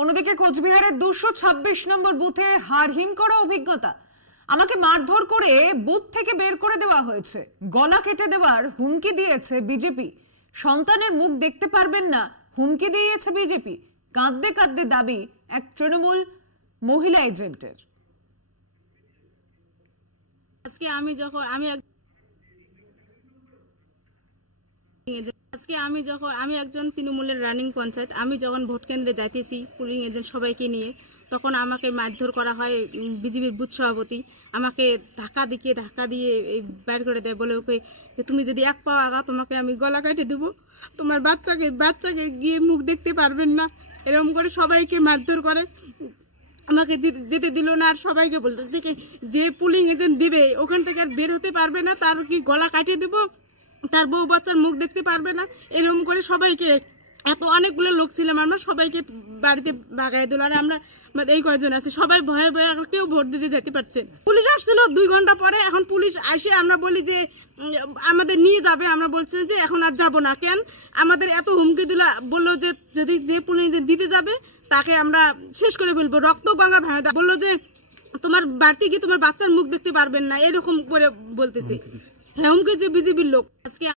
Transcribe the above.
অন্যদিকে কোচবিহারের 226 নম্বর বুথে হারহিম করা অভিজ্ঞতা। আমাকে মারধর করে বুথ থেকে বের করে দেওয়া হয়েছে, গলা কেটে দেওয়ার হুমকি দিয়েছে বিজেপি। সন্তানের মুখ দেখতে পারবেন না হুমকি দিয়েছে বিজেপি। কাঁদতে কাঁদতে দাবি এক তৃণমূল মহিলা এজেন্টের। আজকে আমি একজন তৃণমূলের রানিং পঞ্চায়েত, আমি যখন ভোট কেন্দ্রে যাইতেছি পুলিং এজেন্ট সবাইকে নিয়ে, তখন আমাকে মারধর করা হয়। বিজেপির বুথ সভাপতি আমাকে ধাক্কা দিয়ে বের করে দেয়, বলে ওকে যে তুমি যদি এক পা আগা তোমাকে আমি গলা কাটে দেবো, তোমার বাচ্চাকে গিয়ে মুখ দেখতে পারবেন না, এরকম করে সবাইকে মারধর করে। আমাকে যেতে দিল না, আর সবাইকে বলতেছে যে পুলিং এজেন্ট দিবে ওখান থেকে আর বের হতে পারবে না, তার কি গলা কাটিয়ে দেবো, তার বউ বাচ্চার মুখ দেখতে পারবে না, এরকম করে সবাইকে, এত অনেকগুলো লোক ছিলাম আমরা, সবাইকে বাড়িতে ভাগাই দিল। আর আমরা এই কয়েকজন আছে, সবাই ভয়ে ভয়ে কেউ ভোট দিতে যেতে পারছে। পুলিশ আসছিল 2 ঘন্টা পরে, এখন পুলিশ আসে আমরা বলি যে আমাদের নিয়ে যাবে, আমরা বলছি যে এখন আর যাবো না। কেন আমাদের এত হুমকি দিল, বললো যে যদি যে পুলিশ দিতে যাবে তাকে আমরা শেষ করে ফেলবো, রক্ত গঙ্গা ভাঙে। বললো যে তোমার বাড়িতে গিয়ে তোমার বাচ্চার মুখ দেখতে পারবেন না, এরকম করে বলতেছে। হ্যাঁ, হুমকি যে বিজেপির লোক। আজকে